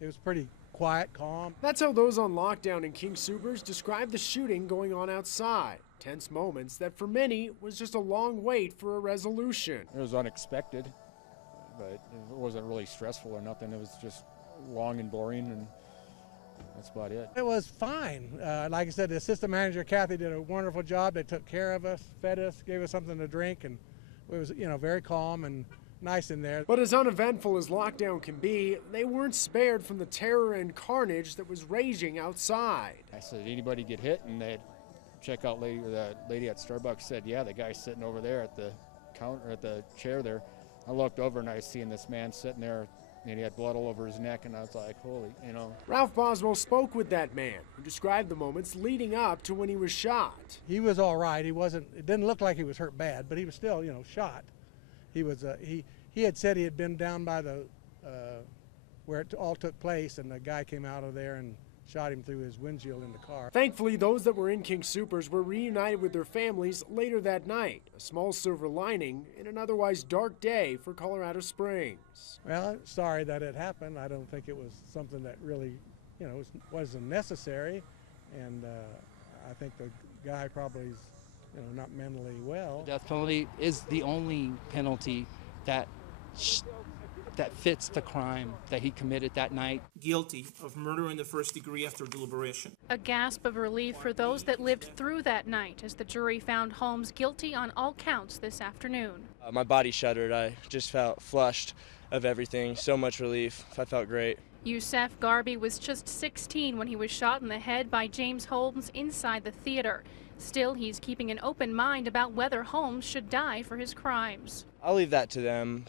It was pretty quiet, calm. That's how those on lockdown in King Soopers describe the shooting going on outside. Tense moments that for many was just a long wait for a resolution. It was unexpected, but it wasn't really stressful or nothing. It was just long and boring, and that's about it. It was fine. Like I said, the assistant manager, Kathy, did a wonderful job. They took care of us, fed us, gave us something to drink, and it was, very calm and nice in there. But as uneventful as lockdown can be, they weren't spared from the terror and carnage that was raging outside. I said, anybody get hit? And they'd check out the lady at Starbucks said, yeah, the guy's sitting over there at the counter, at the chair there. I looked over and I was seeing this man sitting there, and he had blood all over his neck, and I was like, holy, Ralph Boswell spoke with that man, who described the moments leading up to when he was shot. He was all right. It didn't look like he was hurt bad, but he was still, shot. He was, he had said he had been down by the, where it all took place, and the guy came out of there and shot him through his windshield in the car. Thankfully, those that were in King Soopers were reunited with their families later that night, a small silver lining in an otherwise dark day for Colorado Springs. Well, sorry that it happened. I don't think it was something that really, wasn't necessary, and I think the guy probably is, not mentally well. The death penalty is the only penalty that fits the crime that he committed that night. Guilty of murder in the first degree after deliberation. A gasp of relief for those that lived through that night as the jury found Holmes guilty on all counts this afternoon. My body shuddered. I just felt flushed of everything. So much relief. I felt great. Youssef Garby was just 16 when he was shot in the head by James Holmes inside the theater. Still, he's keeping an open mind about whether Holmes should die for his crimes. I'll leave that to them,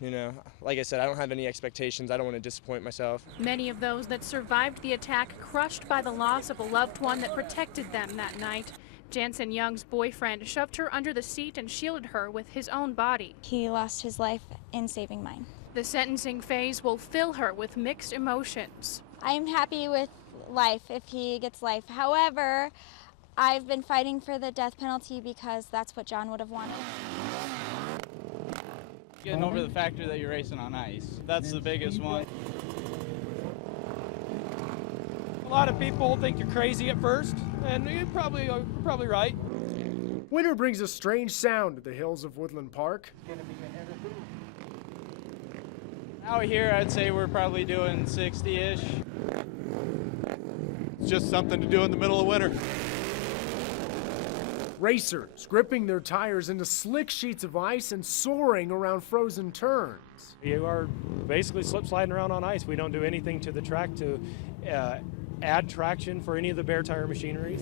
Like I said, I don't have any expectations. I don't want to disappoint myself. Many of those that survived the attack crushed by the loss of a loved one that protected them that night. Jansen Young's boyfriend shoved her under the seat and shielded her with his own body. He lost his life in saving mine. The sentencing phase will fill her with mixed emotions. I am happy with life if he gets life. However, I've been fighting for the death penalty because that's what John would have wanted. Getting over the factor that you're racing on ice. That's the biggest one. A lot of people think you're crazy at first, and you're probably right. Winter brings a strange sound to the hills of Woodland Park. Out here, I'd say we're probably doing 60-ish. It's just something to do in the middle of winter. Racers gripping their tires into slick sheets of ice and soaring around frozen turns. You are basically slip sliding around on ice. We don't do anything to the track to add traction for any of the bare tire machineries.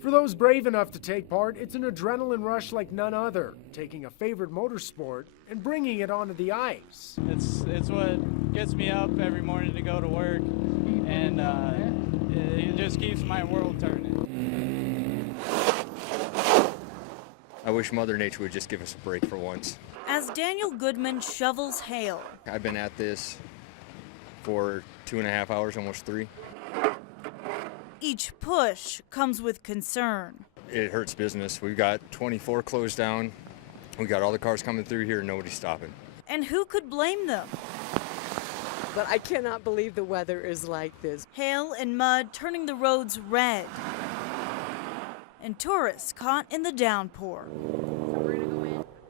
For those brave enough to take part, it's an adrenaline rush like none other, taking a favorite motorsport and bringing it onto the ice. It's what gets me up every morning to go to work, and it just keeps my world turning. I wish Mother Nature would just give us a break for once. As Daniel Goodman shovels hail. I've been at this for 2.5 hours, almost 3. Each push comes with concern. It hurts business. We've got 24 closed down. We got all the cars coming through here, nobody's stopping. And who could blame them? But I cannot believe the weather is like this. Hail and mud turning the roads red. And tourists caught in the downpour.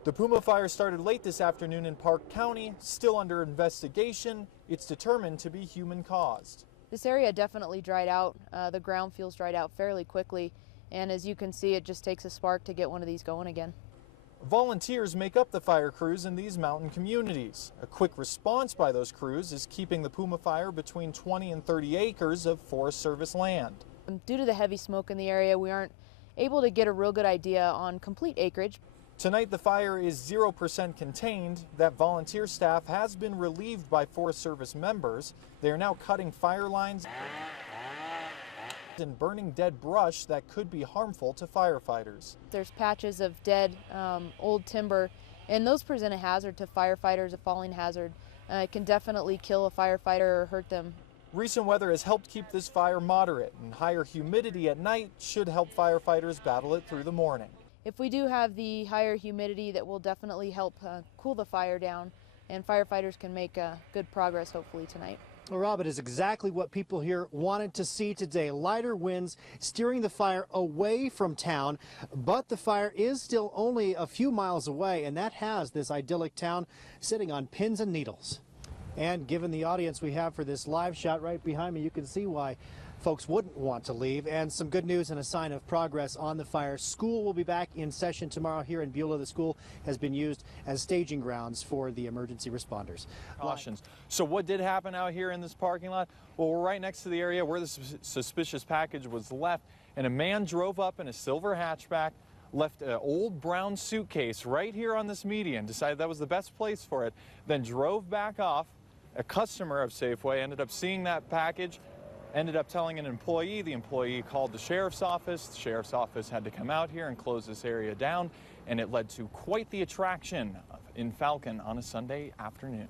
The Puma fire started late this afternoon in Park County, still under investigation. It's determined to be human-caused. This area definitely dried out. The ground feels dried out fairly quickly, and as you can see, it just takes a spark to get one of these going again. Volunteers make up the fire crews in these mountain communities. A quick response by those crews is keeping the Puma fire between 20 and 30 acres of Forest Service land. Due to the heavy smoke in the area, we aren't able to get a real good idea on complete acreage. Tonight the fire is 0% contained. That volunteer staff has been relieved by Forest Service members. They are now cutting fire lines and burning dead brush that could be harmful to firefighters. There's patches of dead old timber, and those present a hazard to firefighters, a falling hazard. It can definitely kill a firefighter or hurt them. Recent weather has helped keep this fire moderate, and higher humidity at night should help firefighters battle it through the morning. If we do have the higher humidity, that will definitely help cool the fire down. and firefighters can make good progress hopefully tonight. Well, Rob, it is exactly what people here wanted to see today. Lighter winds steering the fire away from town, but the fire is still only a few miles away, and that has this idyllic town sitting on pins and needles. And given the audience we have for this live shot right behind me, you can see why folks wouldn't want to leave. And some good news and a sign of progress on the fire. School will be back in session tomorrow here in Beulah. The school has been used as staging grounds for the emergency responders. Cautions. So what did happen out here in this parking lot? Well, we're right next to the area where the suspicious package was left, and a man drove up in a silver hatchback, left an old brown suitcase right here on this median, decided that was the best place for it, then drove back off. A customer of Safeway ended up seeing that package, ended up telling an employee. The employee called the sheriff's office. The sheriff's office had to come out here and close this area down, and it led to quite the attraction in Falcon on a Sunday afternoon.